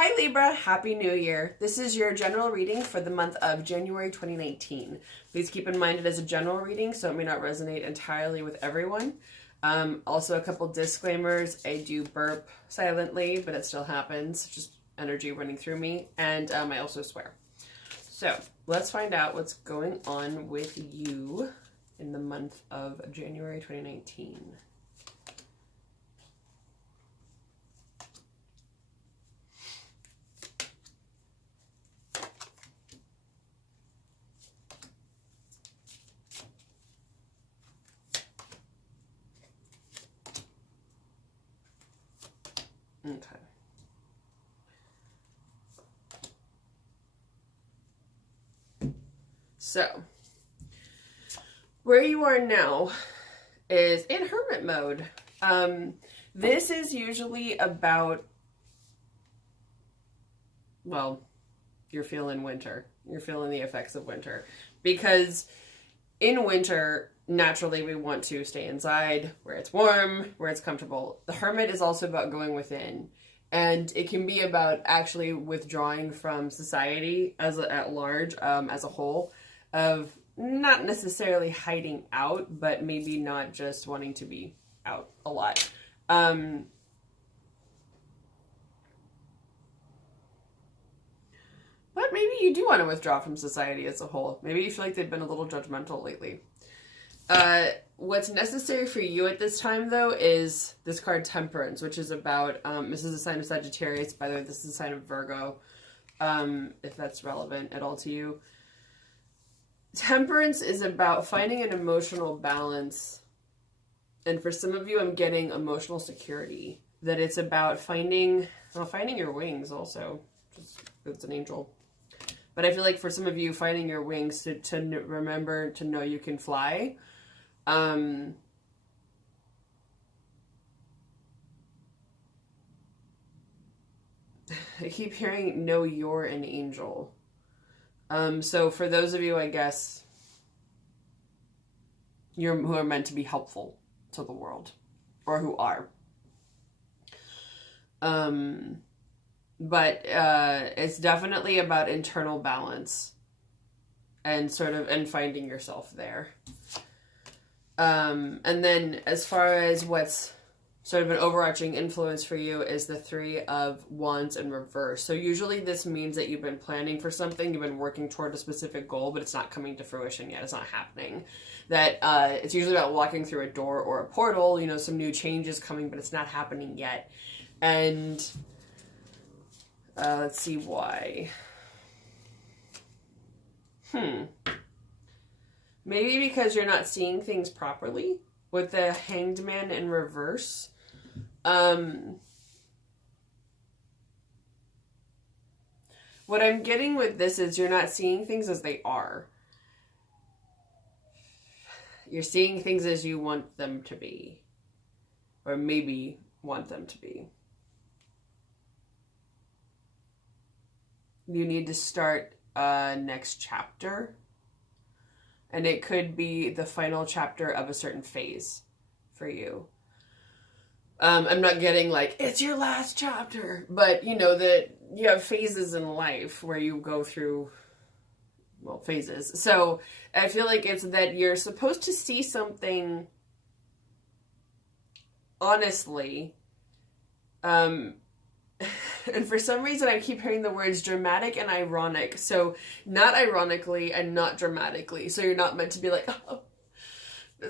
Hi Libra, Happy New Year. This is your general reading for the month of January 2019. Please keep in mind it is a general reading, so it may not resonate entirely with everyone. Also a couple disclaimers. I do burp silently, but it still happens, just energy running through me, and I also swear. So let's find out what's going on with you in the month of January 2019. Okay. So, where you are now is in hermit mode. This is usually about, well, you're feeling winter. You're feeling the effects of winter. Because in winter, naturally we want to stay inside, where it's warm, where it's comfortable. The hermit is also about going within. And it can be about actually withdrawing from society at large, as a whole, of not necessarily hiding out, but maybe not just wanting to be out a lot. But maybe you do want to withdraw from society as a whole. Maybe you feel like they've been a little judgmental lately. What's necessary for you at this time, though, is this card Temperance, which is about, this is a sign of Sagittarius. By the way, this is a sign of Virgo, if that's relevant at all to you. Temperance is about finding an emotional balance. And for some of you, I'm getting emotional security. That it's about finding your wings also. It's an angel. But I feel like for some of you, finding your wings to remember to know you can fly. I keep hearing, know you're an angel. So for those of you, I guess, who are meant to be helpful to the world, or who are. But it's definitely about internal balance and and finding yourself there. And then as far as what's sort of an overarching influence for you is the Three of Wands in reverse. So usually this means that you've been planning for something, you've been working toward a specific goal, but it's not coming to fruition yet. It's not happening. That it's usually about walking through a door or a portal, some new changes coming, but it's not happening yet. And let's see why. Maybe because you're not seeing things properly with the Hanged Man in reverse. What I'm getting with this is you're not seeing things as they are. You're seeing things as you want them to be. Or maybe want them to be. You need to start a next chapter. And it could be the final chapter of a certain phase for you. I'm not getting like, it's your last chapter. But, that you have phases in life where you go through, phases. So I feel like it's that you're supposed to see something honestly. And for some reason, I keep hearing the words dramatic and ironic. So not ironically and not dramatically. So you're not meant to be like, oh,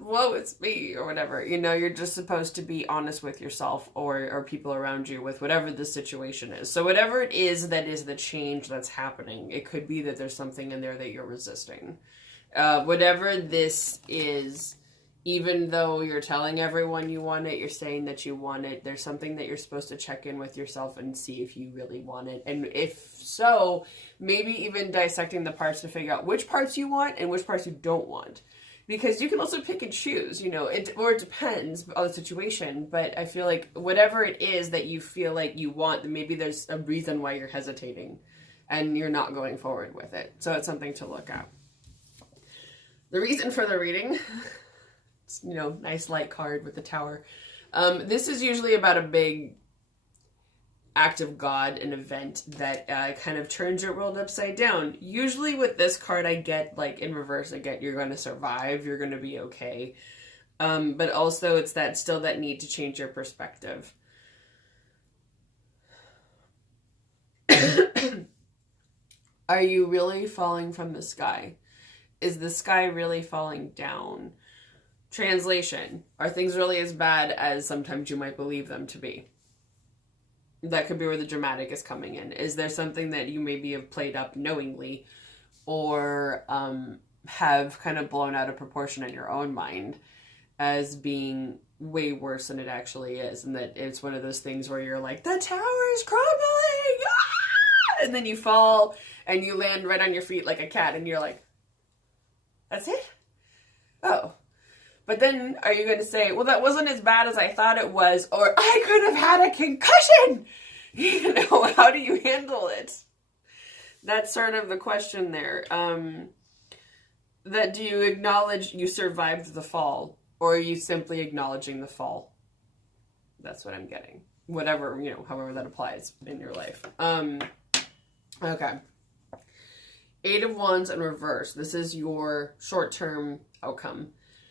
whoa, it's me, or whatever. You're just supposed to be honest with yourself or people around you with whatever the situation is. So whatever it is that is the change that's happening, it could be that there's something in there that you're resisting. Whatever this is, even though you're telling everyone you want it, you're saying that you want it, there's something that you're supposed to check in with yourself and see if you really want it. And if so, maybe even dissecting the parts to figure out which parts you want and which parts you don't want. Because you can also pick and choose, it depends on the situation. But I feel like whatever it is that you feel like you want, maybe there's a reason why you're hesitating and you're not going forward with it. So it's something to look at. The reason for the reading... nice light card with the tower. This is usually about a big act of God, an event that kind of turns your world upside down. Usually with this card, I get, like, in reverse, I get you're going to survive, you're going to be okay. But also it's that still that need to change your perspective. Are you really falling from the sky? Is the sky really falling down? Translation, are things really as bad as sometimes you might believe them to be? That could be where the dramatic is coming in. Is there something that you maybe have played up knowingly or have kind of blown out of proportion in your own mind as being way worse than it actually is? And that it's one of those things where you're like, the tower is crumbling! Ah! And then you fall and you land right on your feet like a cat and you're like, that's it? Oh. But then are you going to say, well, that wasn't as bad as I thought it was, or I could have had a concussion? You know, how do you handle it? That's sort of the question there. That do you acknowledge you survived the fall, or are you simply acknowledging the fall? That's what I'm getting. Whatever, you know, however that applies in your life. Okay. 8 of Wands in reverse. This is your short-term outcome.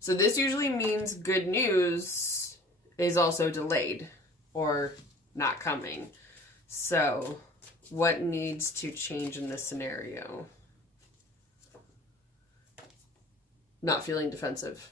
So this usually means good news is also delayed or not coming. So what needs to change in this scenario? Not feeling defensive.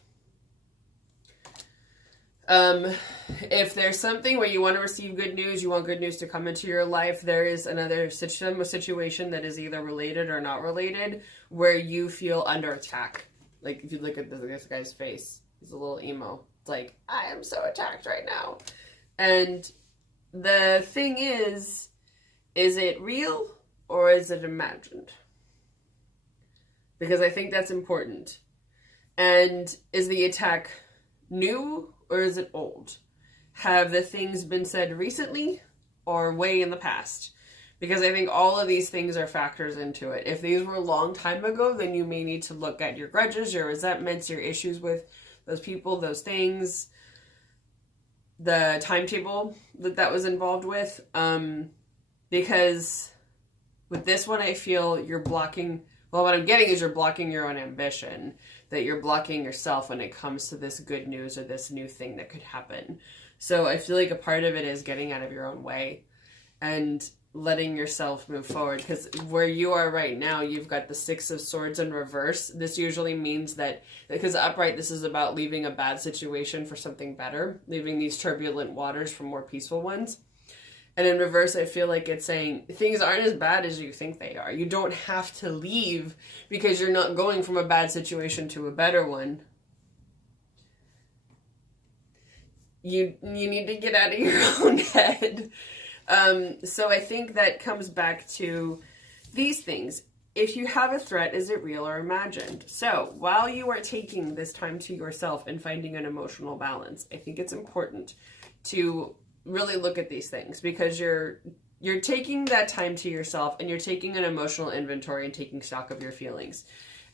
If there's something where you want to receive good news, you want good news to come into your life, there is another situation that is either related or not related where you feel under attack. Like, if you look at this guy's face, he's a little emo. It's like, I am so attacked right now. And the thing is it real or is it imagined? Because I think that's important. And is the attack new or is it old? Have the things been said recently or way in the past? Because I think all of these things are factors into it. If these were a long time ago, then you may need to look at your grudges, your resentments, your issues with those people, those things, the timetable that was involved with. Because with this one, I feel you're blocking, well, what I'm getting is you're blocking your own ambition, that you're blocking yourself when it comes to this good news or this new thing that could happen. So I feel like a part of it is getting out of your own way and letting yourself move forward, because where you are right now, you've got the 6 of Swords in reverse. This usually means that, because upright, this is about leaving a bad situation for something better, leaving these turbulent waters for more peaceful ones. And in reverse, I feel like it's saying things aren't as bad as you think they are. You don't have to leave because you're not going from a bad situation to a better one. You need to get out of your own head. So I think that comes back to these things. If you have a threat, is it real or imagined? So while you are taking this time to yourself and finding an emotional balance, I think it's important to really look at these things, because you're taking that time to yourself and you're taking an emotional inventory and taking stock of your feelings.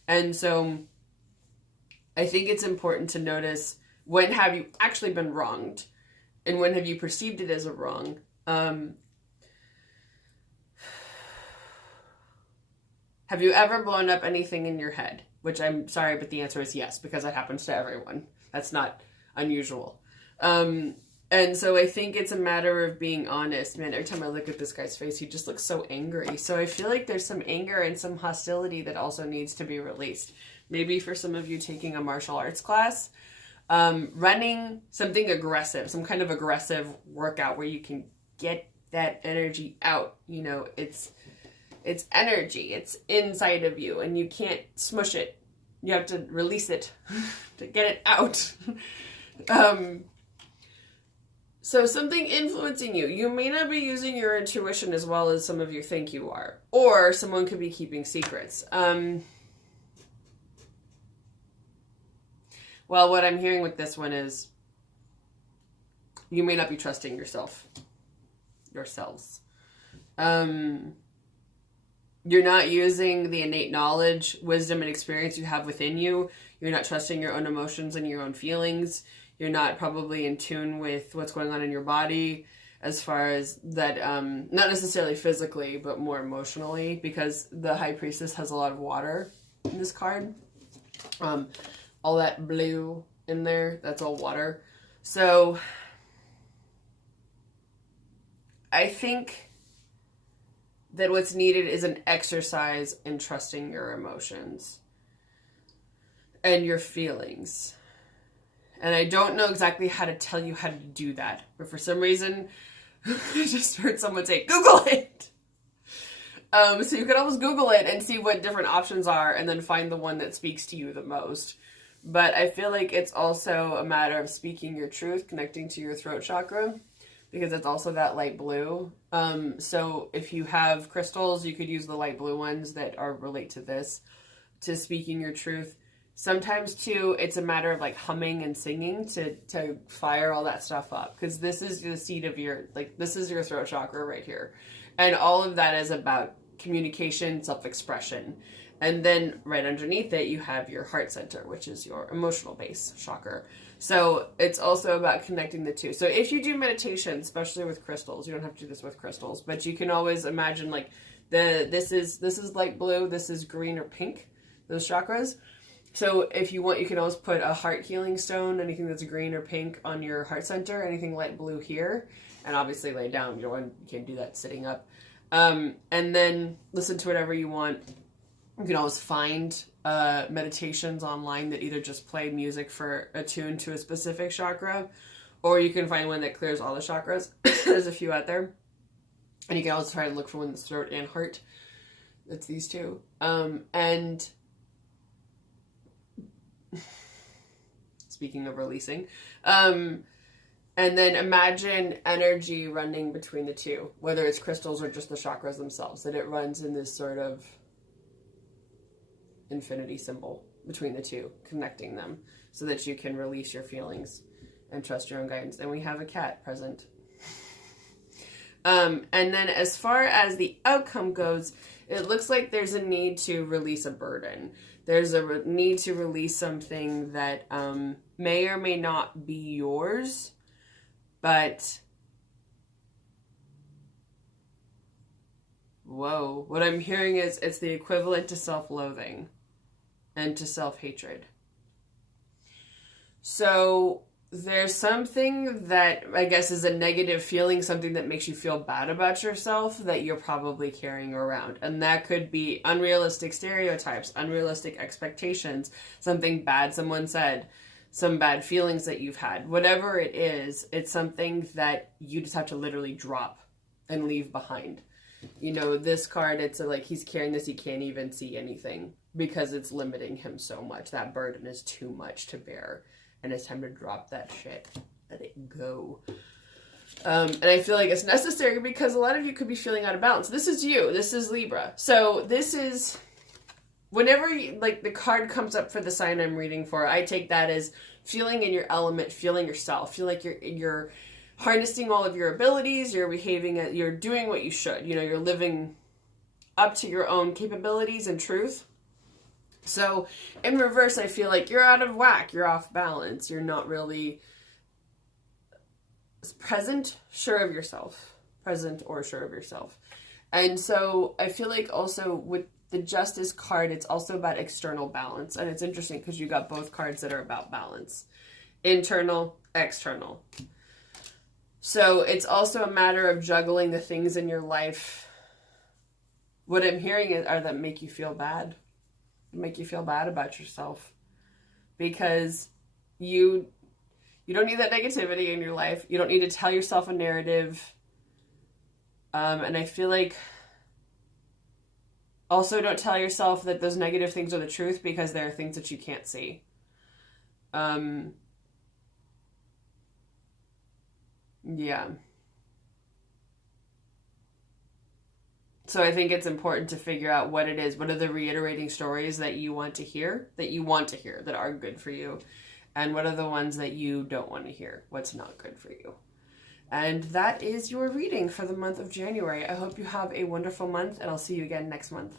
And so I think it's important to notice, when have you actually been wronged and when have you perceived it as a wrong? Have you ever blown up anything in your head? Which, I'm sorry, but the answer is yes, because it happens to everyone. That's not unusual. And so I think it's a matter of being honest. Man, every time I look at this guy's face, he just looks so angry. So I feel like there's some anger and some hostility that also needs to be released. Maybe for some of you taking a martial arts class, running something aggressive, some kind of aggressive workout where you can get that energy out. You know, it's energy. It's inside of you and you can't smush it. You have to release it to get it out. So something influencing you. You may not be using your intuition as well as some of you think you are. Or someone could be keeping secrets. Well, what I'm hearing with this one is you may not be trusting yourselves. You're not using the innate knowledge, wisdom, and experience you have within you. You're not trusting your own emotions and your own feelings. You're not probably in tune with what's going on in your body. as far as that, not necessarily physically, but more emotionally, because the High Priestess has a lot of water in this card. All that blue in there, that's all water. So I think that what's needed is an exercise in trusting your emotions and your feelings. And I don't know exactly how to tell you how to do that, but for some reason, I just heard someone say, Google it! So you can always Google it and see what different options are and then find the one that speaks to you the most. But I feel like it's also a matter of speaking your truth, connecting to your throat chakra, because it's also that light blue. So if you have crystals, you could use the light blue ones that are relate to this, to speaking your truth. Sometimes too, it's a matter of like humming and singing to fire all that stuff up, because this is the seat of your, like, this is your throat chakra right here. And all of that is about communication, self-expression. And then right underneath it, you have your heart center, which is your emotional base chakra. So it's also about connecting the two. So if you do meditation, especially with crystals, you don't have to do this with crystals, but you can always imagine like this is light blue, this is green or pink, those chakras. So if you want, you can always put a heart healing stone, anything that's green or pink on your heart center, anything light blue here, and obviously lay down. You can't do that sitting up. And then listen to whatever you want. You can always find meditations online that either just play music for attuned to a specific chakra, or you can find one that clears all the chakras. There's a few out there. And you can also try to look for one that's throat and heart. That's these two. And speaking of releasing, and then imagine energy running between the two, whether it's crystals or just the chakras themselves, that it runs in this sort of infinity symbol between the two, connecting them so that you can release your feelings and trust your own guidance. And we have a cat present. And then as far as the outcome goes, it looks like there's a need to release a burden. There's a need to release something that may or may not be yours, but whoa, what I'm hearing is it's the equivalent to self-loathing and to self-hatred. So there's something that I guess is a negative feeling, something that makes you feel bad about yourself that you're probably carrying around. And that could be unrealistic stereotypes, unrealistic expectations, something bad someone said, some bad feelings that you've had. Whatever it is, it's something that you just have to literally drop and leave behind. You know, this card, it's like he's carrying this, he can't even see anything because it's limiting him so much. That burden is too much to bear. And it's time to drop that shit. Let it go. And I feel like it's necessary because a lot of you could be feeling out of balance. This is you. This is Libra. So this is, whenever like the card comes up for the sign I'm reading for, I take that as feeling in your element, feeling yourself. Feel like you're harnessing all of your abilities. You're behaving, you're doing what you should. You know, you're living up to your own capabilities and truth. So in reverse, I feel like you're out of whack, you're off balance, you're not really present, sure of yourself, present or sure of yourself. And so I feel like also with the Justice card, it's also about external balance. And it's interesting because you got both cards that are about balance, internal, external. So it's also a matter of juggling the things in your life. What I'm hearing are that make you feel bad. Make you feel bad about yourself because you don't need that negativity in your life. You don't need to tell yourself a narrative. And I feel like also don't tell yourself that those negative things are the truth because there are things that you can't see. Yeah. So I think it's important to figure out what it is. What are the reiterating stories that you want to hear, that are good for you? And what are the ones that you don't want to hear? What's not good for you? And that is your reading for the month of January. I hope you have a wonderful month, and I'll see you again next month.